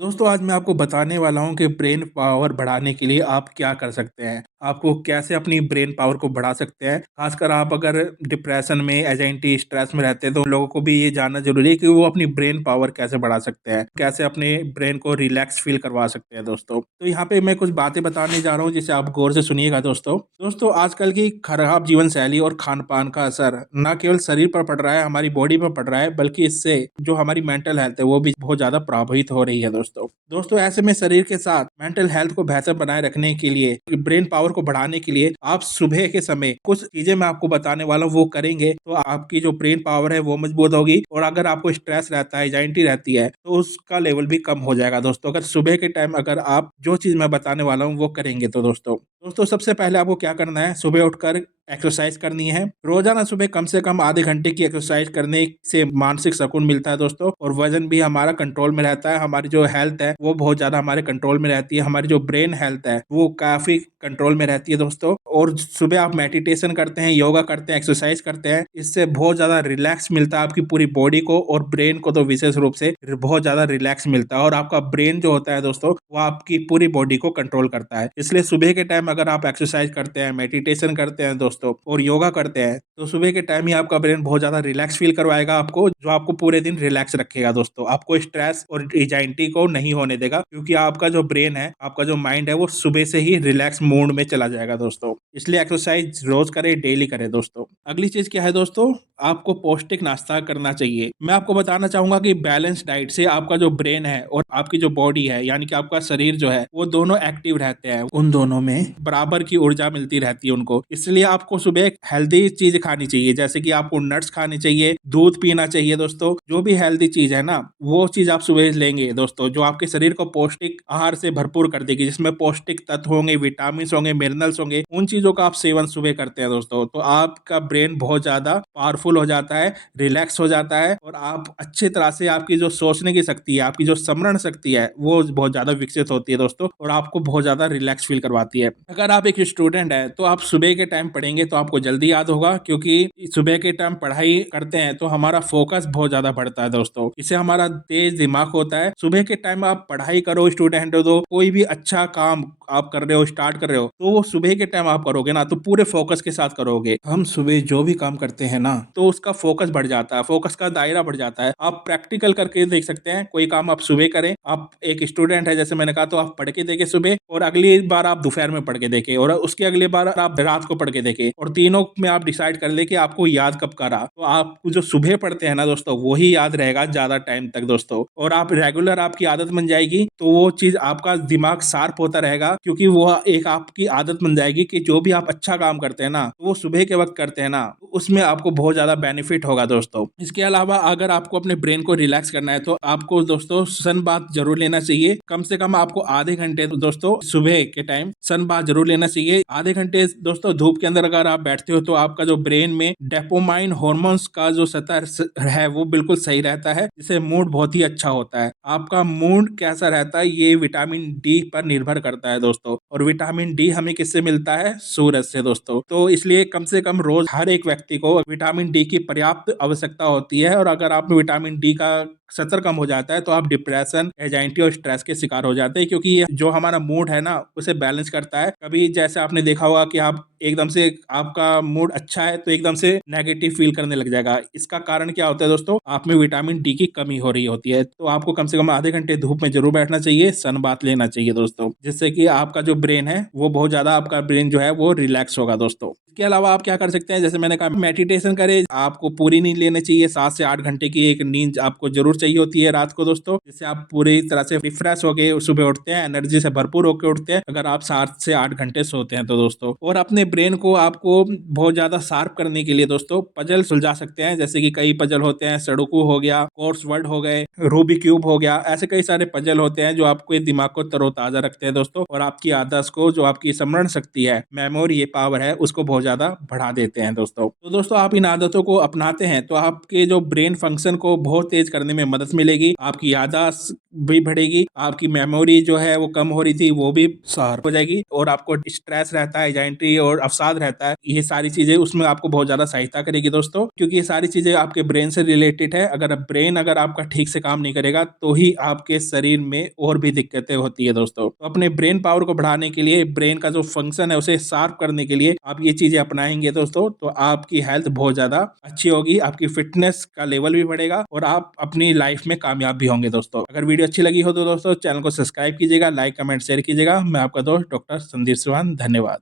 दोस्तों आज मैं आपको बताने वाला हूँ कि ब्रेन पावर बढ़ाने के लिए आप क्या कर सकते हैं। आपको कैसे अपनी ब्रेन पावर को बढ़ा सकते हैं। खासकर आप अगर डिप्रेशन में, एंजाइटी, स्ट्रेस में रहते हैं तो उन लोगों को भी ये जानना ज़रूरी है कि वो अपनी ब्रेन पावर कैसे बढ़ा सकते हैं। कैसे अपने ब्रेन को रिलैक्स फ़ील करवा सकते हैं दोस्तों। तो यहाँ पे मैं कुछ बातें बताने जा रहा हूँ जिसे आप गौर से सुनिएगा दोस्तों। दोस्तों आजकल की खराब जीवन शैली और खान-पान का असर ना केवल शरीर पर पड़ रहा है, हमारी बॉडी पर पड़ रहा है, बल्कि इससे जो हमारी मेंटल हेल्थ है वो भी बहुत ज़्यादा प्रभावित हो रही है दोस्तों। दोस्तों ऐसे में शरीर के साथ मेंटल हेल्थ को बेहतर बनाए रखने के लिए, ब्रेन पावर को बढ़ाने के लिए आप सुबह के समय कुछ चीजें मैं आपको बताने वाला हूँ, वो करेंगे तो आपकी जो ब्रेन पावर है वो मजबूत होगी। और अगर आपको स्ट्रेस रहता है, एंजाइटी रहती है, तो उसका लेवल भी कम हो जाएगा दोस्तों। अगर सुबह के टाइम अगर आप जो चीज मैं बताने वाला हूँ वो करेंगे तो दोस्तों सबसे पहले आपको क्या करना है, सुबह उठकर एक्सरसाइज करनी है। रोजाना सुबह कम से कम आधे घंटे की एक्सरसाइज करने से मानसिक सुकून मिलता है दोस्तों, और वजन भी हमारा कंट्रोल में रहता है। हमारी जो हेल्थ है वो बहुत ज्यादा हमारे कंट्रोल में रहती है। हमारी जो ब्रेन हेल्थ है वो काफी कंट्रोल में रहती है दोस्तों। और सुबह आप मेडिटेशन करते हैं, योगा करते हैं, एक्सरसाइज करते हैं, इससे बहुत ज्यादा रिलैक्स मिलता है आपकी पूरी बॉडी को, और ब्रेन को तो विशेष रूप से बहुत ज्यादा रिलैक्स मिलता है। और आपका ब्रेन जो होता है दोस्तों वो आपकी पूरी बॉडी को कंट्रोल करता है। इसलिए सुबह के टाइम अगर आप एक्सरसाइज करते हैं, मेडिटेशन करते हैं दोस्तों, और योगा करते हैं, तो सुबह के टाइम ही आपका ब्रेन बहुत ज्यादा रिलैक्स फील करवाएगा आपको, जो आपको पूरे दिन रिलैक्स रखेगा दोस्तों। आपको स्ट्रेस और एंजाइटी को नहीं होने देगा, क्योंकि आपका जो ब्रेन है, आपका जो माइंड है, वो सुबह से ही रिलैक्स मोड में चला जाएगा दोस्तों। इसलिए एक्सरसाइज रोज करें, डेली करें दोस्तों। अगली चीज क्या है दोस्तों, आपको पौष्टिक नाश्ता करना चाहिए। मैं आपको बताना चाहूंगा कि बैलेंस डाइट से आपका जो ब्रेन है और आपकी जो बॉडी है, यानी कि आपका शरीर जो है, वो दोनों एक्टिव रहते हैं। उन दोनों में बराबर की ऊर्जा मिलती रहती है उनको। इसलिए आपको सुबह हेल्दी चीज खानी चाहिए, जैसे कि आपको नट्स खाने चाहिए, दूध पीना चाहिए दोस्तों। जो भी हेल्दी चीज है ना, वो चीज आप सुबह लेंगे दोस्तों, जो आपके शरीर को पौष्टिक आहार से भरपूर कर देगी, जिसमें पौष्टिक तत्व होंगे, विटामिन होंगे, मिनरल्स होंगे। उन चीजों का आप सेवन सुबह करते हैं दोस्तों, तो आपका ब्रेन बहुत ज्यादा पावरफुल हो जाता है, रिलैक्स हो जाता है, और आप अच्छी तरह से, आपकी जो सोचने की शक्ति है, आपकी जो स्मरण शक्ति है, वो बहुत ज्यादा विकसित होती है दोस्तों, और आपको बहुत ज्यादा रिलैक्स फील करवाती है। अगर आप एक स्टूडेंट है तो आप सुबह के टाइम पढ़ेंगे तो आपको जल्दी याद होगा, क्योंकि सुबह के टाइम पढ़ाई करते हैं तो हमारा फोकस बहुत ज्यादा बढ़ता है दोस्तों। इससे हमारा तेज दिमाग होता है। सुबह के टाइम आप पढ़ाई करो, स्टूडेंट हो, तो कोई भी अच्छा काम आप कर रहे हो, स्टार्ट कर रहे हो, तो वो सुबह के टाइम आप करोगे ना, तो पूरे फोकस के साथ करोगे। हम सुबह जो भी काम करते हैं ना, तो उसका फोकस बढ़ जाता है, फोकस का दायरा बढ़ जाता है। आप प्रैक्टिकल करके देख सकते हैं, कोई काम आप सुबह करें, आप एक स्टूडेंट है जैसे मैंने कहा, तो आप पढ़ के देखे सुबह, और अगली बार आप दोपहर में पढ़ के देखे, और उसके अगली बार आप रात को पढ़ के देखे, और तीनों में आप डिसाइड कर ले कि आपको याद कब करा। तो आप जो सुबह पढ़ते हैं ना दोस्तों, वही याद रहेगा ज्यादा टाइम तक दोस्तों। और आप रेगुलर, आपकी आदत बन जाएगी, तो वो चीज, आपका दिमाग शार्प होता रहेगा, क्योंकि वो एक आपकी आदत बन जाएगी कि जो भी आप अच्छा काम करते हैं ना, तो वो सुबह के वक्त करते हैं ना, उसमें आपको बहुत ज्यादा बेनिफिट होगा दोस्तों। इसके अलावा अगर आपको अपने ब्रेन को रिलैक्स करना है तो आपको दोस्तों सन बाथ जरूर लेना चाहिए। कम से कम आपको आधे घंटे दोस्तों सुबह के टाइम सन बाथ जरूर लेना चाहिए। आधे घंटे दोस्तों धूप के अंदर अगर आप बैठते हो, तो आपका जो ब्रेन में डोपामाइन हार्मोन्स का जो स्तर है वो बिल्कुल सही रहता है, जिससे मूड बहुत ही अच्छा होता है। आपका मूड कैसा रहता है ये विटामिन डी पर निर्भर करता है दोस्तों, और विटामिन डी हमें किससे मिलता है? सूरज से दोस्तों। तो इसलिए कम से कम रोज हर एक व्यक्ति को विटामिन डी की पर्याप्त आवश्यकता होती है। और अगर आप में विटामिन डी का स्तर कम हो जाता है तो आप डिप्रेशन, एंजाइटी और स्ट्रेस के शिकार हो जाते हैं, क्योंकि ये जो हमारा मूड है ना, उसे बैलेंस करता है। कभी जैसे आपने देखा होगा कि आप एकदम से, आपका मूड अच्छा है तो एकदम से नेगेटिव फील करने लग जाएगा। इसका कारण क्या होता है दोस्तों? आप में विटामिन डी की कमी हो रही होती है। तो आपको कम से कम आधे घंटे धूप में जरूर बैठना चाहिए, सन बाथ लेना चाहिए दोस्तों, जिससे कि आपका जो ब्रेन है वो बहुत ज्यादा, आपका ब्रेन जो है वो रिलैक्स होगा दोस्तों। इसके अलावा आप क्या कर सकते हैं, जैसे मैंने कहा, मेडिटेशन करें। आपको पूरी नींद लेनी चाहिए, 7 से 8 घंटे की एक नींद आपको जरूर चाहिए होती है रात को दोस्तों, जिससे आप पूरी तरह से रिफ्रेश होके सुबह उठते हैं, एनर्जी से भरपूर होकर उठते हैं, अगर आप 7 से 8 घंटे सोते हैं तो दोस्तों। और अपने ब्रेन को आपको बहुत ज्यादा शार्प करने के लिए दोस्तों पजल सुलझा सकते हैं, जैसे कि कई पजल होते हैं, सडोकू हो गया, कोर्स वर्ड हो गए, रूबी क्यूब हो गया, ऐसे कई सारे पजल होते हैं जो आपके दिमाग को तरोताजा रखते हैं दोस्तों, और आपकी याददाश्त को, जो आपकी स्मरण शक्ति है, मेमोरी ये पावर है, उसको बहुत ज़्यादा बढ़ा देते हैं दोस्तों। तो दोस्तों आप इन आदतों को अपनाते हैं तो आपके जो ब्रेन फंक्शन को बहुत तेज़ करने में मदद मिलेगी, आपकी याददाश्त भी बढ़ेगी, आपकी मेमोरी जो है वो कम हो रही थी वो भी शार्प हो जाएगी और आपको स्ट्रेस रहता है, एंजाइटी और अवसाद रहता है, ये सारी चीज़ें उसमें आपको बहुत ज़्यादा सहायता करेगी दोस्तों, क्योंकि ये सारी चीज़ें आपके ब्रेन से रिलेटेड है। अगर ब्रेन अगर आपका ठीक से काम नहीं करेगा तो ही आपके शरीर में और भी दिक्कतें होती है दोस्तों। तो अपने ब्रेन पावर को बढ़ाने के लिए, ब्रेन का जो फंक्शन है उसे शार्प करने के लिए आप ये चीज़ें अपनाएंगे दोस्तों तो आपकी हेल्थ बहुत ज़्यादा अच्छी होगी, आपकी फिटनेस का लेवल भी बढ़ेगा और आप अपनी लाइफ में कामयाब भी होंगे दोस्तों। अगर वीडियो अच्छी लगी हो तो दोस्तों चैनल को सब्सक्राइब कीजिएगा, लाइक कमेंट शेयर कीजिएगा। मैं आपका दोस्त डॉक्टर संदीप चौहान, धन्यवाद।